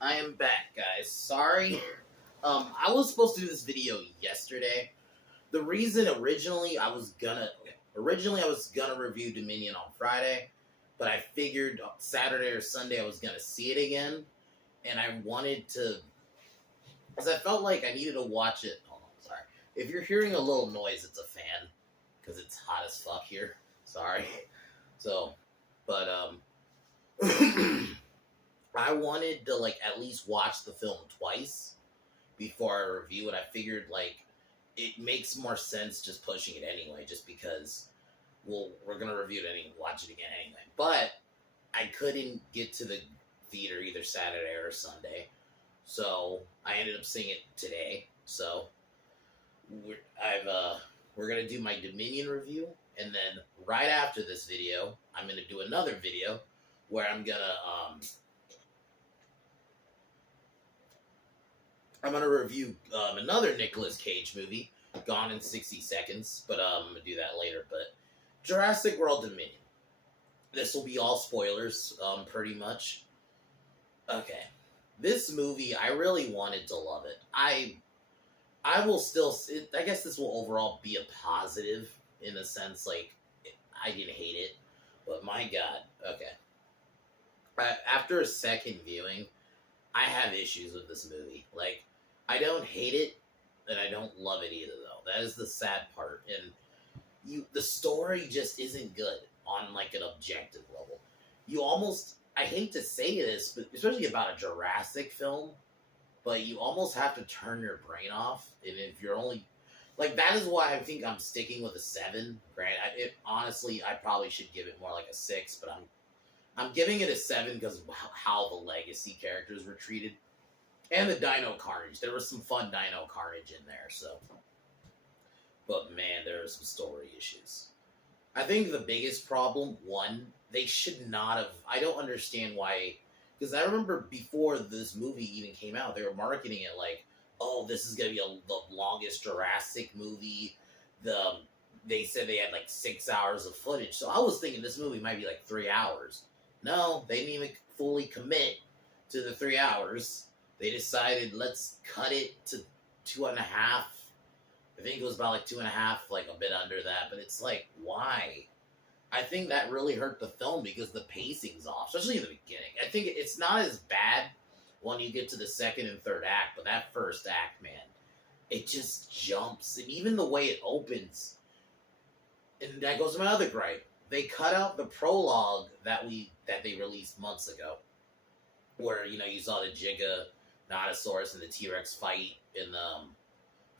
I am back, guys. Sorry. I was supposed to do this video yesterday. The reason originally I was gonna review Dominion on Friday, but I figured Saturday or Sunday I was gonna see it again, and I wanted to, because I felt like I needed to watch it. Hold on, sorry. If you're hearing a little noise, it's a fan, because it's hot as fuck here. Sorry. So, but I wanted to at least watch the film twice before I review it. I figured it makes more sense just pushing it anyway, just because we're gonna review it and watch it again anyway. But I couldn't get to the theater either Saturday or Sunday, so I ended up seeing it today. So we're gonna do my Dominion review, and then right after this video, I'm gonna do another video where I'm gonna review another Nicolas Cage movie, Gone in 60 Seconds, but I'm gonna do that later. But Jurassic World Dominion. This will be all spoilers, pretty much. Okay, this movie, I really wanted to love it. I will still. I guess this will overall be a positive in a sense. I didn't hate it, but my God, okay. After a second viewing, I have issues with this movie. I don't hate it, and I don't love it either, though. That is the sad part. And the story just isn't good on an objective level. You almost, I hate to say this, but especially about a Jurassic film, but you almost have to turn your brain off. And if you're only that is why I think I'm sticking with a 7. Granted, honestly, I probably should give it more like a 6, but I'm giving it a 7 because of how the legacy characters were treated. And the Dino Carnage. There was some fun Dino Carnage in there, so. But man, there are some story issues. I think the biggest problem, one, they should not have. I don't understand why. Because I remember before this movie even came out, they were marketing it oh, this is going to be the longest Jurassic movie. They said they had 6 hours of footage. So I was thinking this movie might be 3 hours. No, they didn't even fully commit to the 3 hours. They decided, let's cut it to 2.5. I think it was about 2.5, a bit under that. But it's why? I think that really hurt the film because the pacing's off, especially in the beginning. I think it's not as bad when you get to the second and third act, but that first act, man, it just jumps. And even the way it opens, and that goes to my other gripe. They cut out the prologue that they released months ago, where you saw the Giganotosaurus and the T-Rex fight in the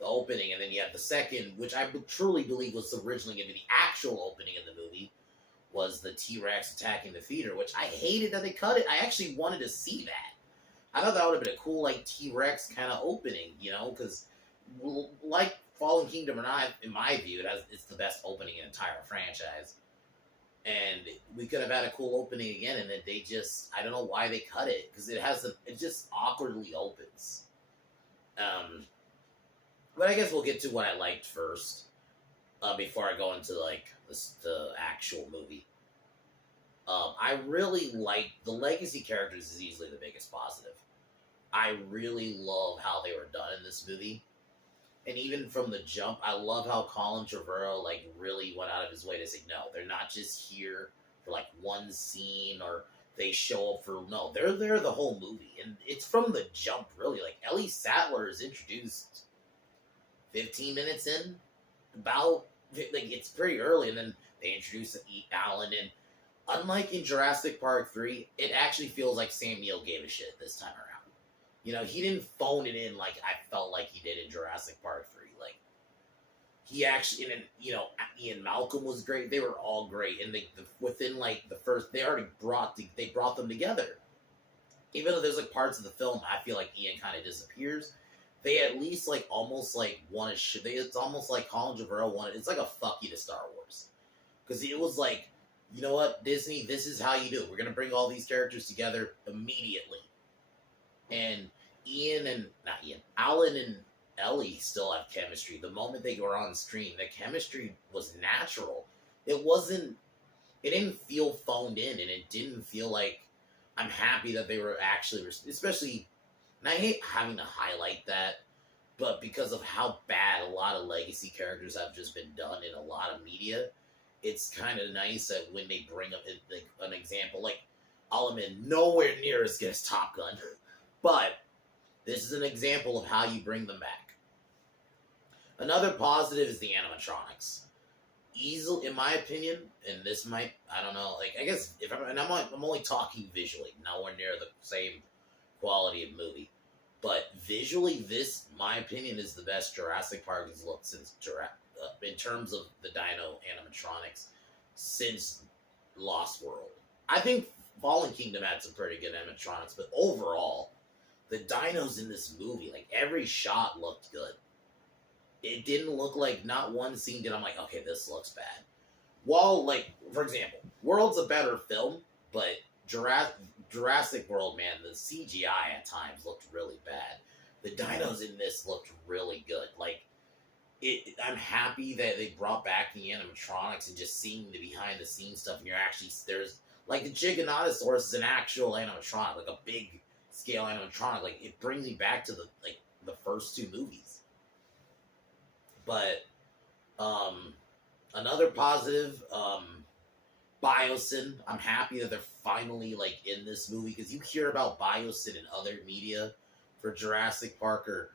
opening, and then you have the second, which I truly believe was originally going to be the actual opening of the movie, was the T-Rex attacking the theater, which I hated that they cut it. I actually wanted to see that. I thought that would have been a cool T-Rex kind of opening, because Fallen Kingdom or not, in my view, it's the best opening in the entire franchise. And we could have had a cool opening again, and then they just, I don't know why they cut it, because it just awkwardly opens. But I guess we'll get to what I liked first, before I go into the actual movie. I really like the legacy characters is easily the biggest positive. I really love how they were done in this movie. And even from the jump, I love how Colin Trevorrow really went out of his way to say, no, they're not just here for one scene or they show up for, no, they're there the whole movie. And it's from the jump, really. Ellie Sattler is introduced 15 minutes in, about, it's pretty early, and then they introduce Alan, and unlike in Jurassic Park 3, it actually feels like Sam Neill gave a shit this time around. He didn't phone it in I felt like he did in Jurassic Park 3. He actually, and Ian Malcolm was great. They were all great, and within the first, they brought them together. Even though there's parts of the film I feel like Ian kind of disappears, they at least almost want to. It's almost like Colin Trevorrow wanted. It's a fuck you to Star Wars, because it was you know what, Disney, this is how you do it. We're gonna bring all these characters together immediately. And Alan and Ellie still have chemistry. The moment they were on screen, the chemistry was natural. It didn't feel phoned in, and it didn't feel I'm happy that they were actually, especially, and I hate having to highlight that, but because of how bad a lot of legacy characters have just been done in a lot of media, it's kind of nice that when they bring up like, an example, like, I'll admit, nowhere near as good as Top Gun, but this is an example of how you bring them back. Another positive is the animatronics. Easily, in my opinion, and this might, I don't know, like, I guess, if I'm, and I'm only talking visually, nowhere near the same quality of movie, but visually, this, my opinion, is the best Jurassic Park has looked since in terms of the dino animatronics, since Lost World. I think Fallen Kingdom had some pretty good animatronics, but overall, the dinos in this movie, like, every shot looked good. It didn't look like, not one scene did I'm like, okay, this looks bad. While, like, for example, World's a better film, but Jurassic World, man, the CGI at times looked really bad. The dinos in this looked really good. Like, I'm happy that they brought back the animatronics and just seeing the behind the scenes stuff. And you're actually, there's, like, the Giganotosaurus is an actual animatronic, like a big scale animatronic. Like, it brings me back to the first two movies. But another positive, Biosyn. I'm happy that they're finally, like, in this movie, because you hear about Biosyn in other media for Jurassic Park, or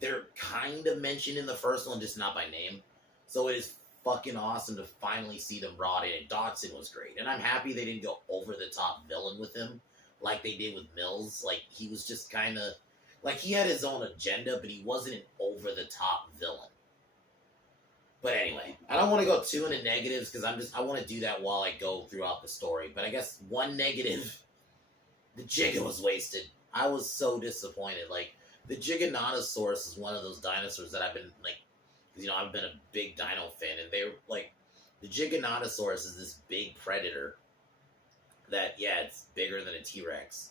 they're kind of mentioned in the first one, just not by name. So it is fucking awesome to finally see them brought in. And Dodson was great, and I'm happy they didn't go over the top villain with him like they did with Mills. Like, he was just kind of like, he had his own agenda, but he wasn't an over the top villain. But anyway, I don't want to go too into negatives, because I want to do that while I go throughout the story. But I guess one negative, the Giga was wasted. I was so disappointed. Like, the Giganotosaurus is one of those dinosaurs that I've been, like, you know, I've been a big dino fan, and they're, like, the Giganotosaurus is this big predator that, yeah, it's bigger than a T-Rex,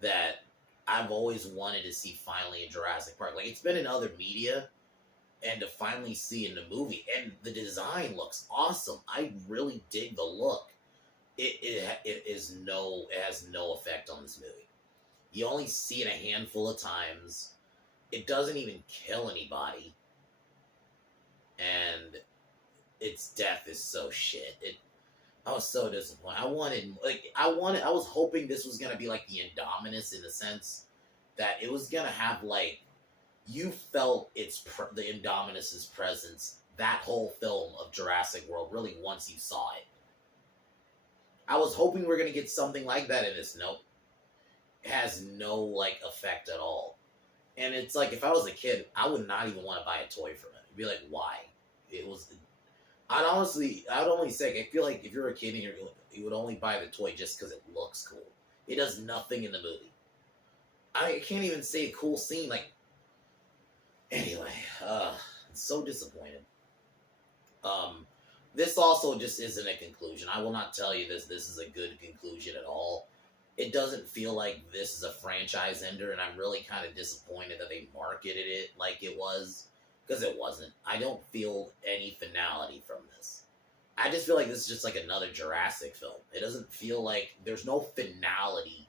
that I've always wanted to see finally in Jurassic Park. Like, it's been in other media, and to finally see in the movie, and the design looks awesome. I really dig the look. It has no effect on this movie. You only see it a handful of times. It doesn't even kill anybody, and its death is so shit. I was so disappointed. I was hoping this was gonna be like the Indominus, in the sense that it was gonna have, like, you felt the Indominus's presence that whole film of Jurassic World, really, once you saw it. I was hoping we were going to get something like that in this. Nope. It has no, like, effect at all. And it's like, if I was a kid, I would not even want to buy a toy from it. I'd be like, why? I'd only say, I feel like if you're a kid and you would only buy the toy just because it looks cool. It does nothing in the movie. I can't even say a cool scene, like, anyway, I'm so disappointed. This also just isn't a conclusion. I will not tell you this is a good conclusion at all. It doesn't feel like this is a franchise ender, and I'm really kind of disappointed that they marketed it like it was, because it wasn't. I don't feel any finality from this. I just feel like this is just like another Jurassic film. It doesn't feel like, there's no finality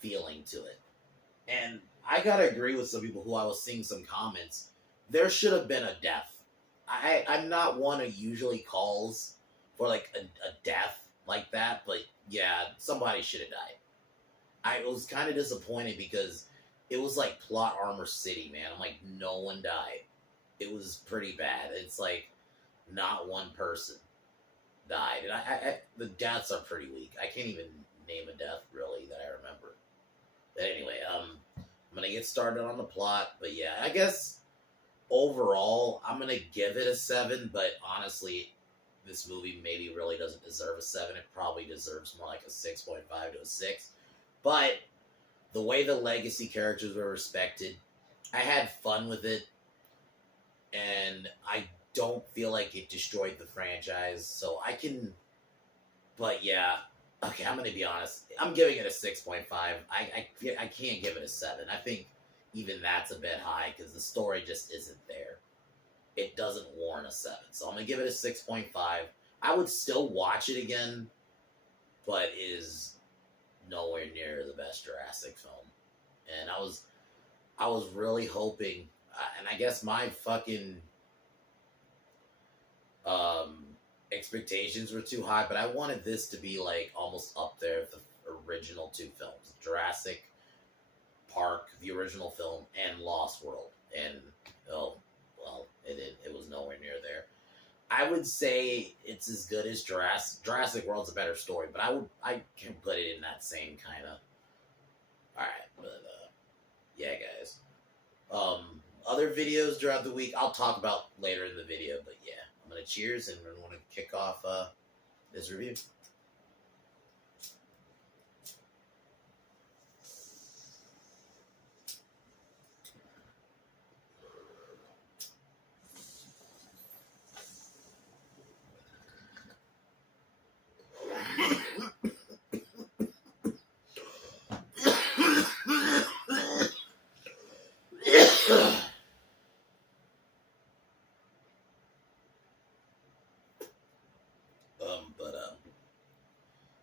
feeling to it. And I gotta agree with some people who I was seeing some comments. There should have been a death. I'm not one who usually calls for, like, a death like that, but yeah, somebody should have died. I was kind of disappointed because it was like Plot Armor City, man. I'm like, no one died. It was pretty bad. It's like, not one person died. And the deaths are pretty weak. I can't even name a death, really, that I remember. But anyway, I'm going to get started on the plot. But yeah, I guess overall, I'm going to give it a 7. But honestly, this movie maybe really doesn't deserve a 7. It probably deserves more like a 6.5 to a 6. But the way the legacy characters were respected, I had fun with it. And I don't feel like it destroyed the franchise. So I can... But yeah... Okay, I'm going to be honest. I'm giving it a 6.5. I can't give it a 7. I think even that's a bit high, because the story just isn't there. It doesn't warrant a 7. So I'm going to give it a 6.5. I would still watch it again, but is nowhere near the best Jurassic film. And I was really hoping, and I guess my fucking um, expectations were too high, but I wanted this to be like almost up there with the original two films, Jurassic Park, the original film, and Lost World. And oh, well, it didn't. It was nowhere near there. I would say it's as good as Jurassic World's a better story, but I can put it in that same kind of. All right, but yeah, guys. Other videos throughout the week I'll talk about later in the video, but yeah, I'm gonna cheers and we're gonna kick off this review.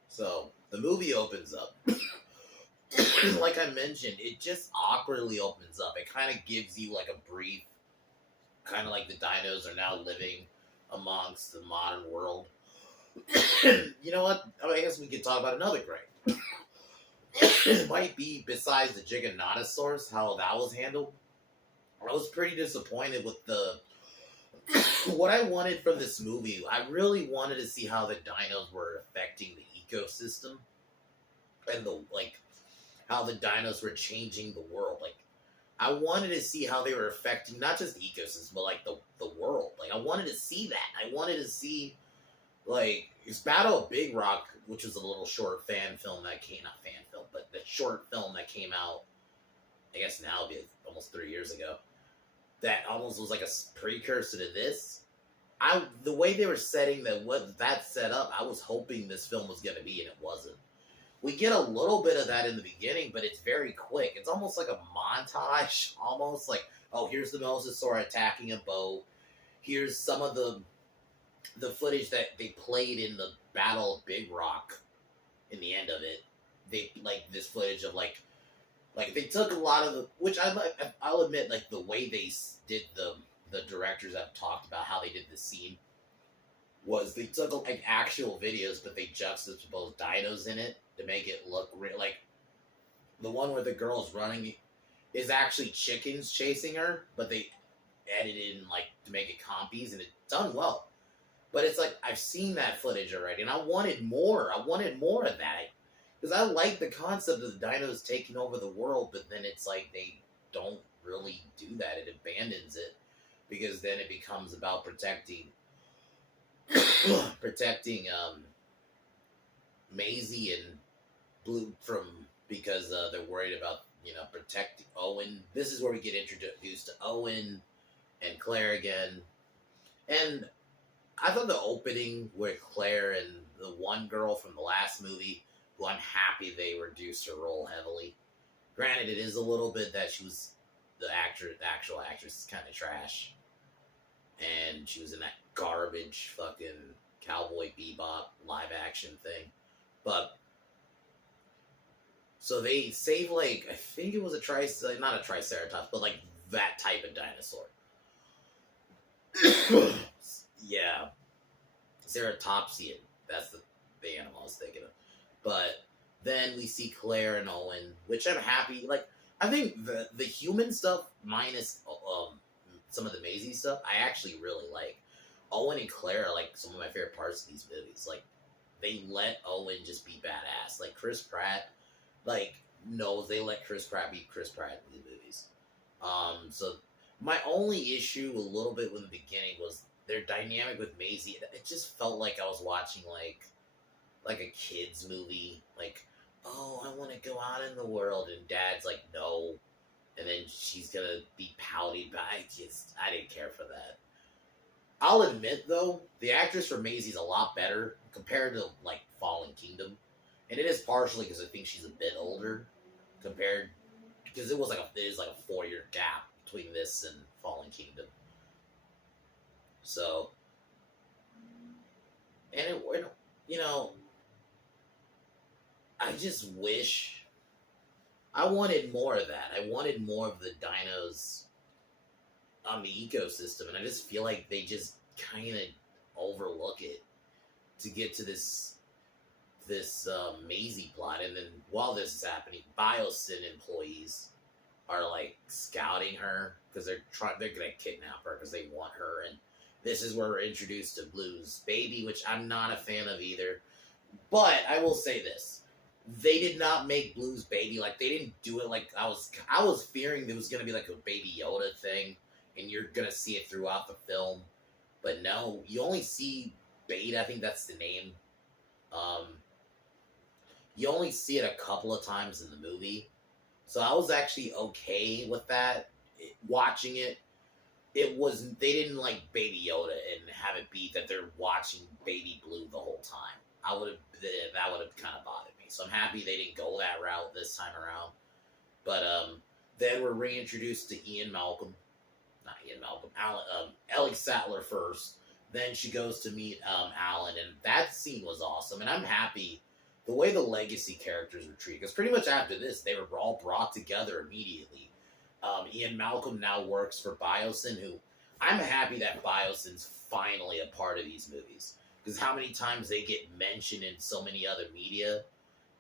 So the movie opens up. Like I mentioned, it just awkwardly opens up. It kind of gives you like a brief, kind of like the dinos are now living amongst the modern world. You know what? I guess we could talk about another gripe. It might be, besides the Giganotosaurus, how that was handled. I was pretty disappointed with the what I wanted from this movie. I really wanted to see how the dinos were affecting the ecosystem and the like how the dinos were changing the world. Like I wanted to see how they were affecting not just the ecosystem, but like the world. Like I wanted to see that. I wanted to see like it's Battle of Big Rock, which was a little short fan film that came not fan film, but the short film that came out. I guess now it'd be almost 3 years ago. That almost was like a precursor to this. The way they were setting that set up, I was hoping this film was going to be, and it wasn't. We get a little bit of that in the beginning, but it's very quick. It's almost like a montage, almost like, oh, here's the Mosasaur attacking a boat. Here's some of the footage that they played in the Battle of Big Rock. In the end of it, they like this footage of like they took a lot of the, which I'll admit, like the way they did the directors have talked about how they did the scene was they took like actual videos, but they juxtaposed dinos in it to make it look real. Like the one where the girl's running is actually chickens chasing her, but they edited in like to make it compies, and it's done well. But it's like I've seen that footage already, and I wanted more. I wanted more of that. Because I like the concept of the dinos taking over the world, but then it's like they don't really do that. It abandons it because then it becomes about protecting Maisie and Blue from because they're worried about protecting Owen. This is where we get introduced to Owen and Claire again, and I thought the opening with Claire and the one girl from the last movie. Who I'm happy they reduced her role heavily. Granted, it is a little bit that she was the actual actress is kind of trash, and she was in that garbage fucking Cowboy Bebop live action thing. But so they save like I think it was not a Triceratops, but like that type of dinosaur. Yeah, Ceratopsian. That's the animal I was thinking of. But then we see Claire and Owen, which I'm happy. Like, I think the human stuff minus some of the Maisie stuff, I actually really like. Owen and Claire are like some of my favorite parts of these movies. Like, they let Owen just be badass. Like Chris Pratt, like knows they let Chris Pratt be Chris Pratt in these movies. So my only issue a little bit in the beginning was their dynamic with Maisie. It just felt like I was watching like a kid's movie, like, oh, I want to go out in the world, and Dad's like, no, and then she's gonna be pouty, but I didn't care for that. I'll admit, though, the actress for Maisie's a lot better compared to, like, Fallen Kingdom, and it is partially because I think she's a bit older compared, because it is like a 4-year gap between this and Fallen Kingdom. So, and I just wish I wanted more of that. I wanted more of the dinos on the ecosystem, and I just feel like they just kind of overlook it to get to this Maisie plot. And then while this is happening, Biosyn employees are like scouting her because they're gonna kidnap her because they want her. And this is where we're introduced to Blue's baby, which I'm not a fan of either. But I will say this: they did not make Blue's baby like they didn't do it like I was fearing there was gonna be like a Baby Yoda thing, and you're gonna see it throughout the film. But no, you only see Beta. I think that's the name. Um, you only see it a couple of times in the movie, so I was actually okay with that. Watching it, it was they didn't like Baby Yoda and have it be that they're watching Baby Blue the whole time. That would have kind of bothered me. So I'm happy they didn't go that route this time around. But then we're reintroduced to not Ian Malcolm, Ellie Sattler first. Then she goes to meet Alan, and that scene was awesome. And I'm happy the way the legacy characters were treated, because pretty much after this, they were all brought together immediately. Ian Malcolm now works for Biosyn, who I'm happy that Biosyn's finally a part of these movies. Because how many times they get mentioned in so many other media,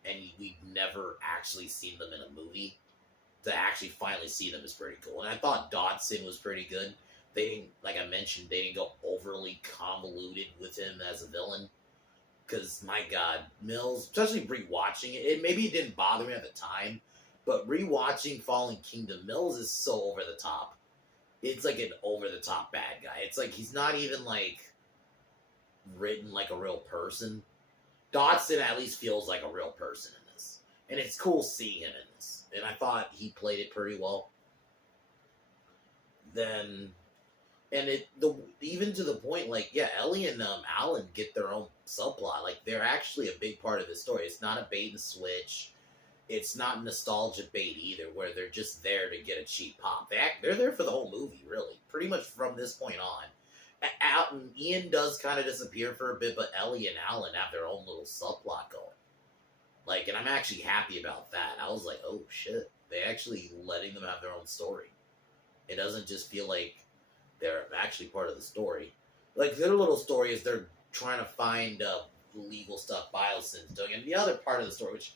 and we've never actually seen them in a movie. To actually finally see them is pretty cool. And I thought Dodson was pretty good. They didn't, like I mentioned, they didn't go overly convoluted with him as a villain. Because, my God, Mills, especially rewatching it, maybe it didn't bother me at the time, but rewatching Fallen Kingdom, Mills is so over the top. It's like an over the top bad guy. It's like he's not even like written like a real person. Dodson at least feels like a real person in this. And it's cool seeing him in this. And I thought he played it pretty well. Then, and even to the point, like, yeah, Ellie and Alan get their own subplot. Like, they're actually a big part of the story. It's not a bait and switch. It's not nostalgia bait either, where they're just there to get a cheap pop. They're there for the whole movie, really. Pretty much from this point on. Ian does kind of disappear for a bit, but Ellie and Alan have their own little subplot going. Like, and I'm actually happy about that. I was like, oh shit, they actually letting them have their own story. It doesn't just feel like they're actually part of the story. Like, their little story is they're trying to find legal stuff Biosyn's doing. And the other part of the story, which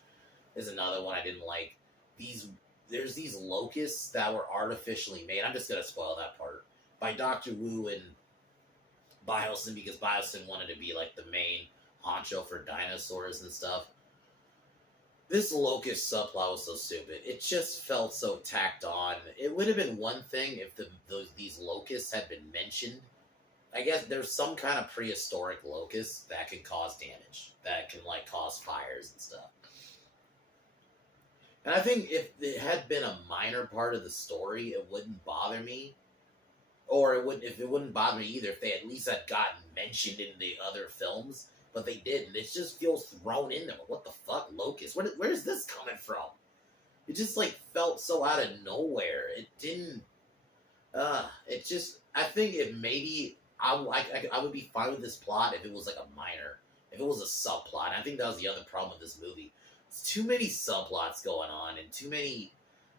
is another one I didn't like, there's these locusts that were artificially made. I'm just going to spoil that part. By Dr. Wu and Biosyn, because Biosyn wanted to be like the main honcho for dinosaurs and stuff. This locust subplot was so stupid. It just felt so tacked on. It would have been one thing if these locusts had been mentioned. I guess there's some kind of prehistoric locust that can cause damage, that can like cause fires and stuff. And I think if it had been a minor part of the story, it wouldn't bother me. Or it wouldn't bother me either if they at least had gotten mentioned in the other films. But they didn't. It just feels thrown in there. What the fuck, Locust? Where's this coming from? It just like felt so out of nowhere. It didn't. It just. I think if maybe I would be fine with this plot if it was like a minor, if it was a subplot. I think that was the other problem with this movie. It's too many subplots going on and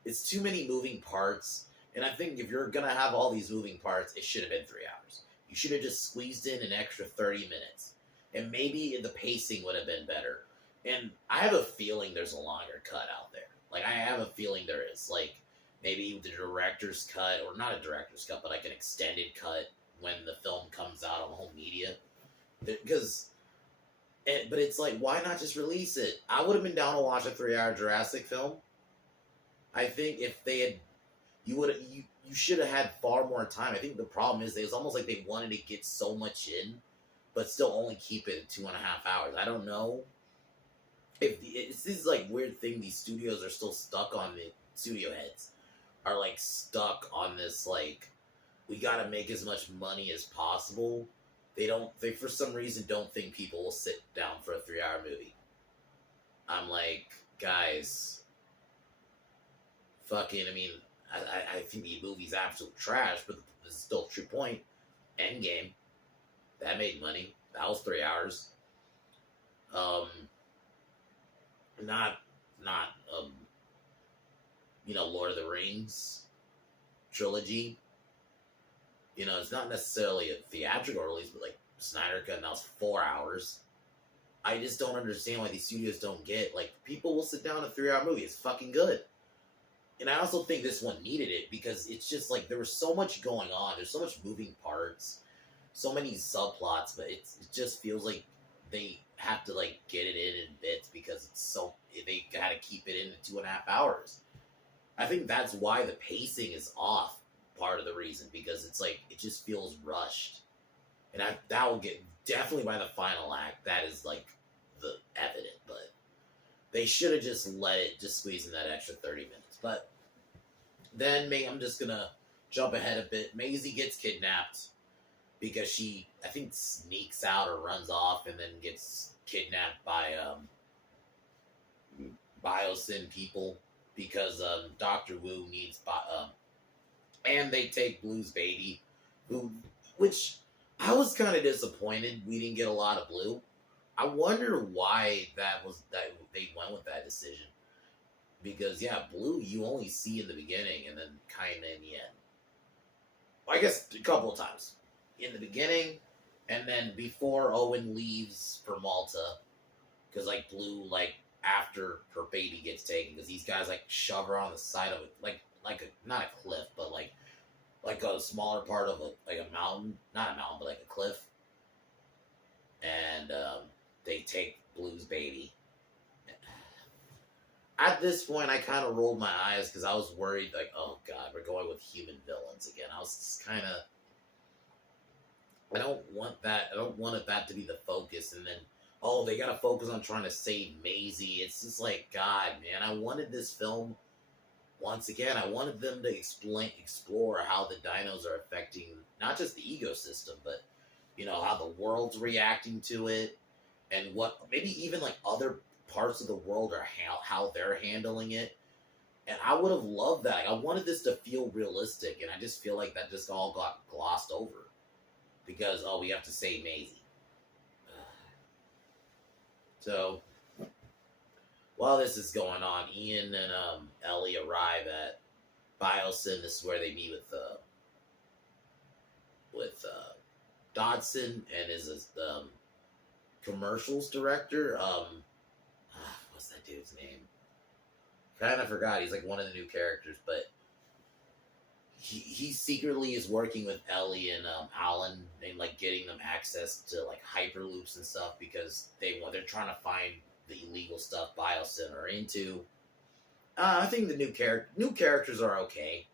it's too many moving parts. And I think if you're gonna have all these moving parts, it should have been 3 hours. You should have just squeezed in an extra 30 minutes. And maybe the pacing would have been better. And I have a feeling there's a longer cut out there. Like, I have a feeling there is. Like, maybe the director's cut, or not a director's cut, but like an extended cut when the film comes out on home media. Because, but it's like, why not just release it? I would have been down to watch a 3-hour Jurassic film. I think if they had, you should have had far more time. I think the problem is, it was almost like they wanted to get so much in, but still only keep it at 2.5 hours. I don't know. It's this like weird thing, these studios are still stuck on, the studio heads are like stuck on this, like, we gotta make as much money as possible. They for some reason don't think people will sit down for a 3-hour movie. I'm like, guys, fucking, I mean, I think the movie's absolute trash, but this is still a true point. Endgame. That made money. That was 3 hours. not not Lord of the Rings trilogy. It's not necessarily a theatrical release, but like Snyder Cut now it's 4 hours. I just don't understand why these studios don't get, like, people will sit down a 3 hour movie. It's fucking good. And I also think this one needed it because it's just like there was so much going on. There's so much moving parts, so many subplots, but it just feels like they have to like get it in bits because they got to keep it in 2.5 hours. I think that's why the pacing is off. Part of the reason because it's like it just feels rushed, and that will get definitely by the final act. That is like the evident, but they should have just let it just squeeze in that extra 30 minutes. But then I'm just gonna jump ahead a bit. Maisie gets kidnapped because she, I think, sneaks out or runs off and then gets kidnapped by Biosyn people because Dr. Wu needs and they take Blue's baby, which I was kind of disappointed we didn't get a lot of Blue. I wonder why that they went with that decision. Because Blue you only see in the beginning and then kind of in the end. Well, I guess a couple of times in the beginning, and then before Owen leaves for Malta, because like Blue after her baby gets taken, because these guys shove her on the side of it like a, not a cliff, but like a smaller part of a mountain, not a mountain, but like a cliff, and they take Blue's baby. At this point, I kind of rolled my eyes because I was worried, like, oh god, we're going with human villains again. I was just kind of, I don't want that. I don't want that to be the focus, and then they gotta focus on trying to save Maisie. It's just like, God, man, I wanted this film. Once again, I wanted them to explore how the dinos are affecting not just the ecosystem, but how the world's reacting to it, and what maybe even like other parts of the world are how they're handling it. And I would have loved that. I wanted this to feel realistic, and I just feel like that just all got glossed over because we have to save Maisie. So while this is going on, Ian and Ellie arrive at Biosyn. This is where they meet with Dodson and his commercials director. What's that dude's name? Kind of forgot. He's like one of the new characters, but he secretly is working with Ellie and Alan and like getting them access to like hyperloops and stuff because they're trying to find the illegal stuff Biosyn are into. I think the new characters are okay.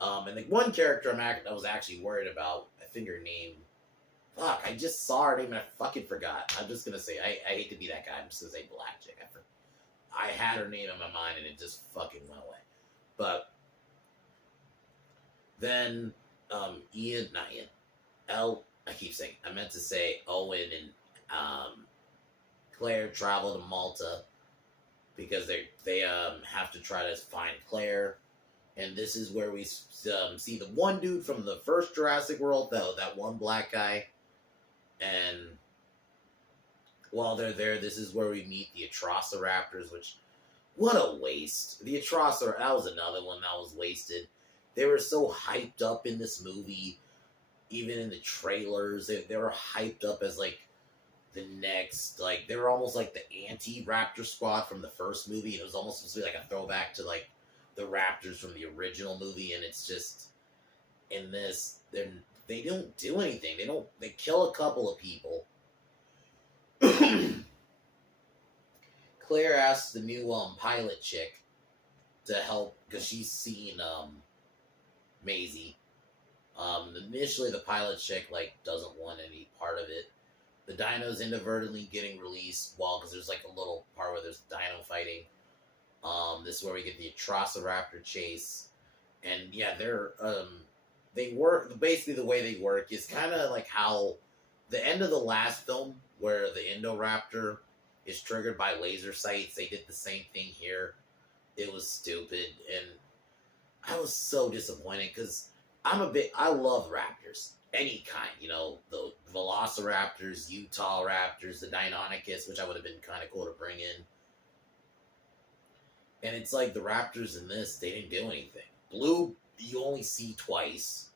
And the one character I was actually worried about, I think her name. Fuck, I just saw her name and I fucking forgot. I'm just gonna say I hate to be that guy. I'm just gonna say Black Chick. I had her name in my mind and it just fucking went away. But then I keep saying, I meant to say Owen and Claire travel to Malta because they have to try to find Claire, and this is where we see the one dude from the first Jurassic World, though, that one black guy, and while they're there, this is where we meet the Atrociraptors, which, what a waste. The Atrociraptors, that was another one that was wasted. They were so hyped up in this movie, even in the trailers, they were hyped up as like the next, like they were almost like the anti-Raptor squad from the first movie. It was almost supposed to be like a throwback to like the Raptors from the original movie, and it's just in this they don't do anything. They kill a couple of people. Claire asks the new pilot chick to help because she's seen Maisie. Initially the pilot chick doesn't want any part of it. The dinos inadvertently getting released because there's like a little part where there's dino fighting. This is where we get the Atrociraptor chase, and they work basically the way they work is kind of like how the end of the last film where the Indoraptor is triggered by laser sights. They did the same thing here. It was stupid, and I was so disappointed because I love raptors. Any kind, the Velociraptors, Utah Raptors, the Deinonychus, which I would have been kind of cool to bring in. And it's like the Raptors in this, they didn't do anything. Blue, you only see twice.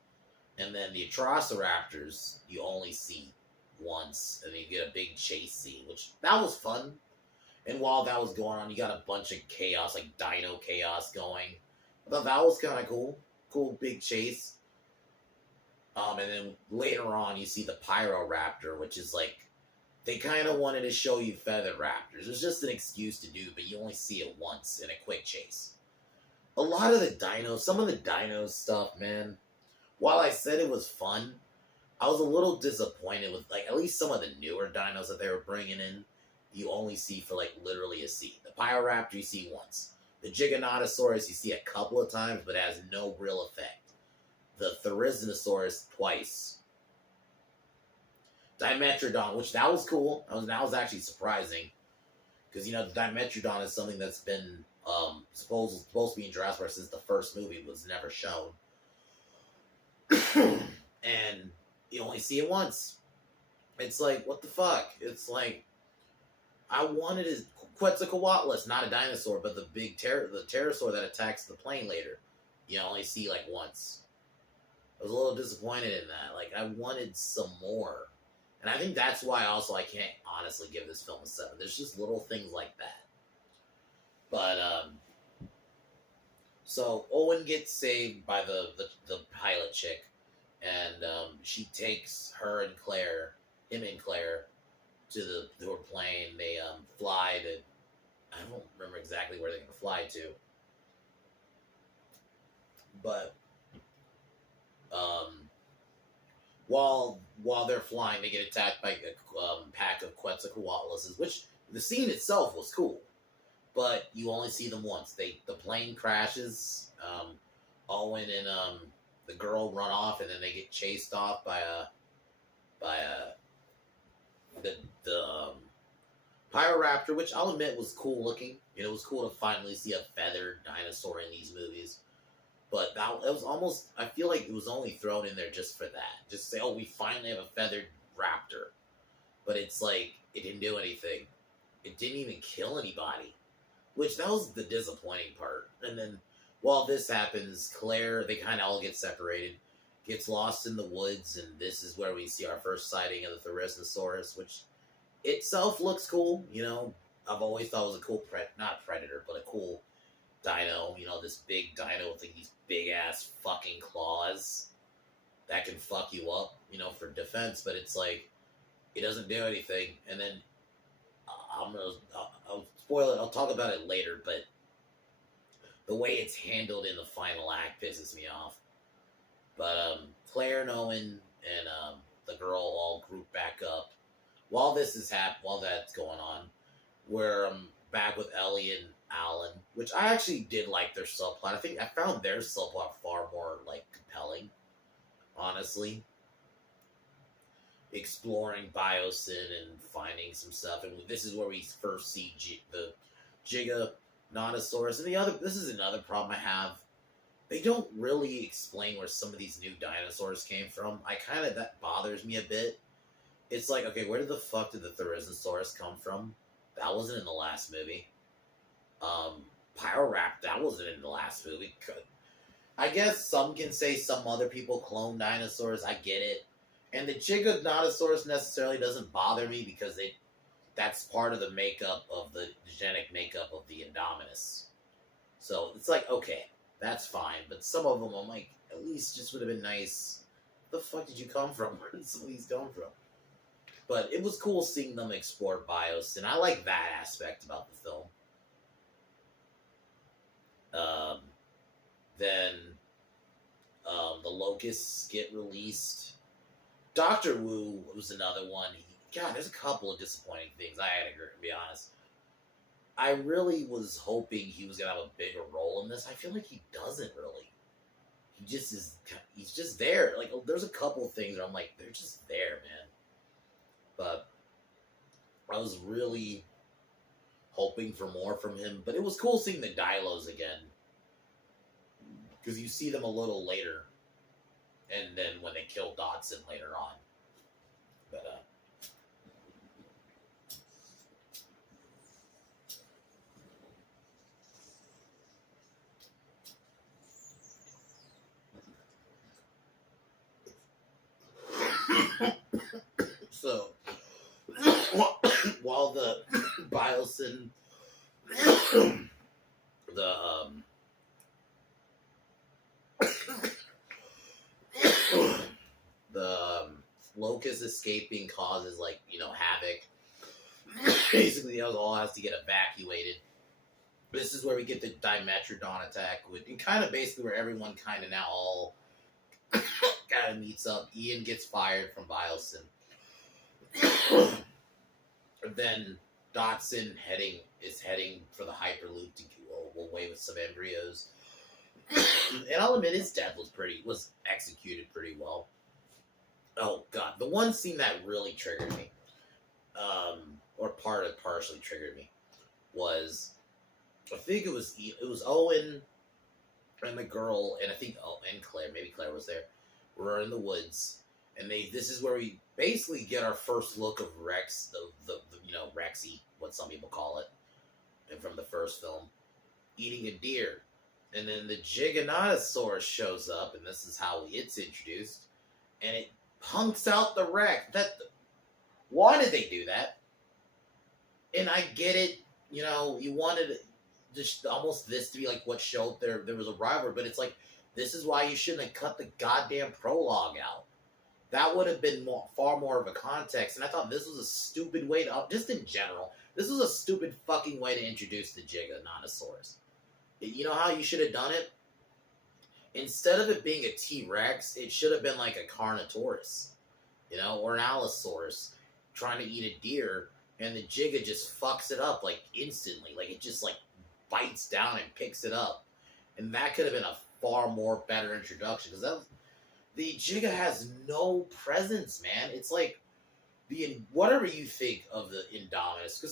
And then the Atrociraptors, you only see once. And then you get a big chase scene, which that was fun. And while that was going on, you got a bunch of chaos, like dino chaos going. I thought that was kind of cool. Cool big chase. And then later on, you see the Pyroraptor, which is like, they kind of wanted to show you feathered raptors. It was just an excuse to do, but you only see it once in a quick chase. A lot of the dinos, some of the dinos stuff, man, while I said it was fun, I was a little disappointed with, like, at least some of the newer dinos that they were bringing in, you only see for, like, literally a scene. The Pyroraptor you see once. The Giganotosaurus you see a couple of times, but it has no real effect. The Therizinosaurus twice. Dimetrodon, which that was cool. That was actually surprising. Because, you know, the Dimetrodon is something that's been supposed to be in Jurassic Park since the first movie was never shown. And you only see it once. It's like, what the fuck? It's like, I wanted a Quetzalcoatlus, not a dinosaur, but the big the pterosaur that attacks the plane later. You only see like once. I was a little disappointed in that. Like, I wanted some more. And I think that's why also I can't honestly give this film a 7. There's just little things like that. But, so Owen gets saved by the pilot chick. And she takes him and Claire, to her plane. They fly to, I don't remember exactly where they're going to fly to. But while they're flying, they get attacked by a pack of Quetzalcoatluses, which the scene itself was cool, but you only see them once. The plane crashes. Owen and the girl run off, and then they get chased off by the Pyroraptor, which I'll admit was cool looking. You know, it was cool to finally see a feathered dinosaur in these movies. But it was almost, I feel like it was only thrown in there just for that. Just say, oh, we finally have a feathered raptor. But it's like, it didn't do anything. It didn't even kill anybody. Which, that was the disappointing part. And then, while this happens, Claire, they kind of all get separated. Gets lost in the woods, and this is where we see our first sighting of the Therizinosaurus, which itself looks cool. You know, I've always thought it was a cool, not predator, but a cool dino. You know, this big dino with these big-ass fucking claws that can fuck you up, you know, for defense. But it's like, it doesn't do anything. And then, I'll spoil it, I'll talk about it later, but the way it's handled in the final act pisses me off. But Claire and Owen and the girl all group back up. While that's going on, we're back with Ellie and Alan, which I actually did like their subplot. I think I found their subplot far more like compelling, honestly. Exploring Biosyn and finding some stuff, and this is where we first see the Giganotosaurus. And this is another problem I have. They don't really explain where some of these new dinosaurs came from. That bothers me a bit. It's like, okay, where the fuck did the Therizinosaurus come from? That wasn't in the last movie. Pyroraptor, that wasn't in the last movie. I guess some can say some other people clone dinosaurs. I get it. And the Giganotosaurus necessarily doesn't bother me because that's part of the makeup of the genetic makeup of the Indominus. So it's like, okay, that's fine. But some of them, I'm like, at least just would have been nice. Where the fuck did you come from? Where did some of these come from? But it was cool seeing them explore Bios, and I like that aspect about the film. Then the locusts get released. Dr. Wu was another one. God, there's a couple of disappointing things. I had to be honest. I really was hoping he was gonna have a bigger role in this. I feel like he doesn't really. He just is. He's just there. Like, there's a couple of things where I'm like, they're just there, man. But I was really hoping for more from him. But it was cool seeing the Dilos again, because you see them a little later, and then when they kill Dodson later on. But locust escaping causes, like, havoc. Basically, it all has to get evacuated. This is where we get the Dimetrodon attack, and kind of basically where everyone kind of now all kind of meets up. Ian gets fired from Biosyn. Then Dotson is heading for the Hyperloop to go away with some embryos. And I'll admit his death was executed pretty well. Oh god, the one scene that really triggered me, or partially triggered me, was, I think it was Owen and the girl, and I think and Claire, maybe Claire was there. We're in the woods, and this is where we basically get our first look of Rex, the Rexy, what some people call it, and from the first film, eating a deer. And then the Giganotosaurus shows up, and this is how it's introduced, and it punks out the Rex. Why did they do that? And I get it, you wanted just almost this to be like what showed there was a rivalry, but it's like, this is why you shouldn't have cut the goddamn prologue out. That would have been far more of a context, and I thought this was a stupid way to, just in general, this was a stupid fucking way to introduce the Giganotosaurus. You know how you should have done it? Instead of it being a T-Rex, it should have been like a Carnotaurus, or an Allosaurus trying to eat a deer, and the Giga just fucks it up, like, instantly. Like, it just, like, bites down and picks it up. And that could have been a far more better introduction, because the Giga has no presence, man. It's like, whatever you think of the Indominus, because